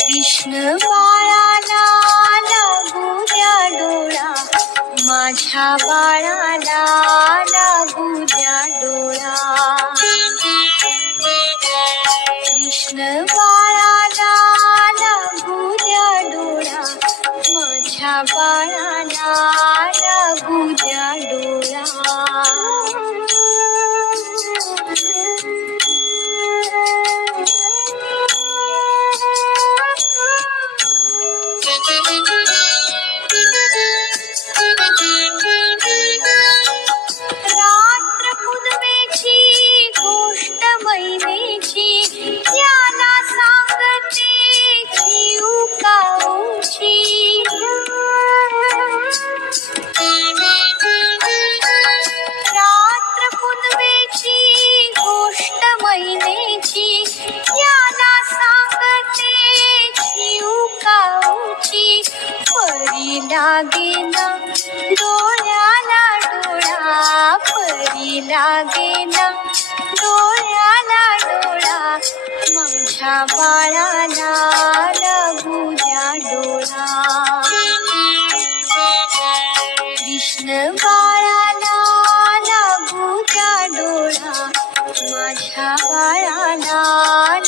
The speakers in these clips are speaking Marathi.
कृष्ण बाळाला लागू द्या डोळा, माझ्या बाळाला लागू द्या डोळा. कृष्ण बाळाला लागू द्या डोळा, माझ्या बाळाला लागू द्या डोळा. रात्र पुनवेची गोष्ट महिमेची, त्याला सांगते जीव काऊची. रात्र पुनवेची गोष्ट महिमेची, त्याला सांगते जीव काऊची. परी लागेना डोळ्याला डोळा, परी लागेना डोळ्याला डोळा, माझ्या बाळाला लागू द्या डोळा. कृष्ण बाळाला लागू द्या डोळा, माझ्या बाळाला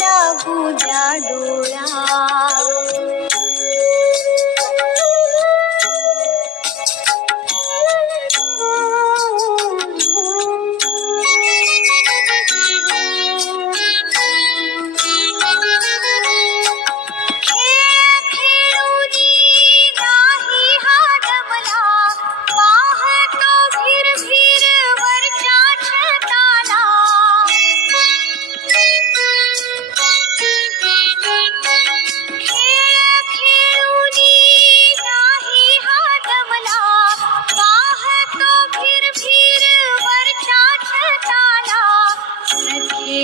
लागू द्या डोळा.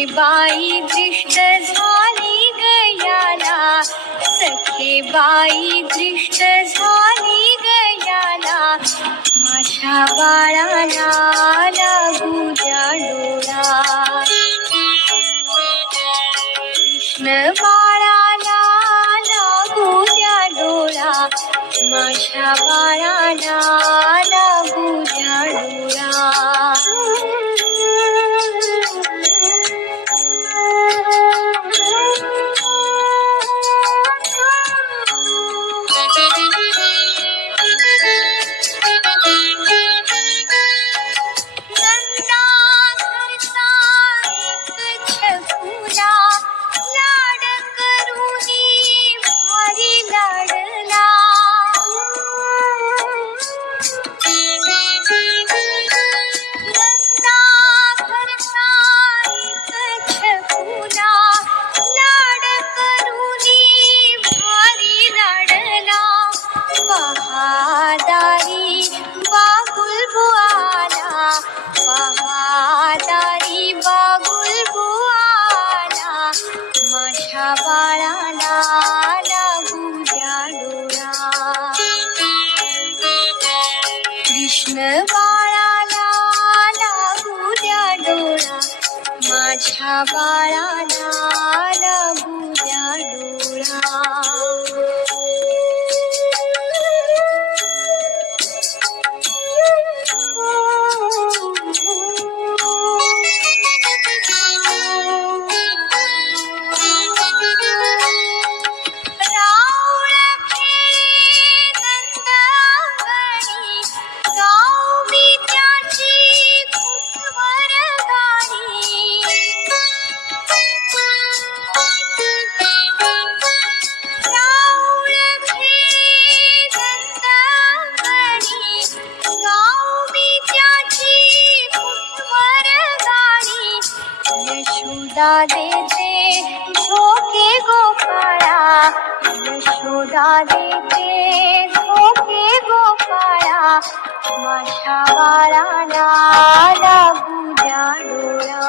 बाई दृष्ट झाली गयाला, सखे बाई दृष्ट झाली गयाला, माझ्या बाळाला लागू द्या डोळा. कृष्ण बाळाला लागू द्या डोळा, माझ्या बाळाला लागू द्या डोळा. बहादारी बागुल बुआला, बहादारी बागुल बुआला, माझ्या बाळाला लागू द्या डोळा. कृष्ण बाळाला लागू द्या डोळा, माझ्या बाळाला लागू द्या डोळा. यशोदा देते झोके गोपाळा, यशोदा देते झोके गोपाळा, माझ्या बाळाला लागू द्या डोळा.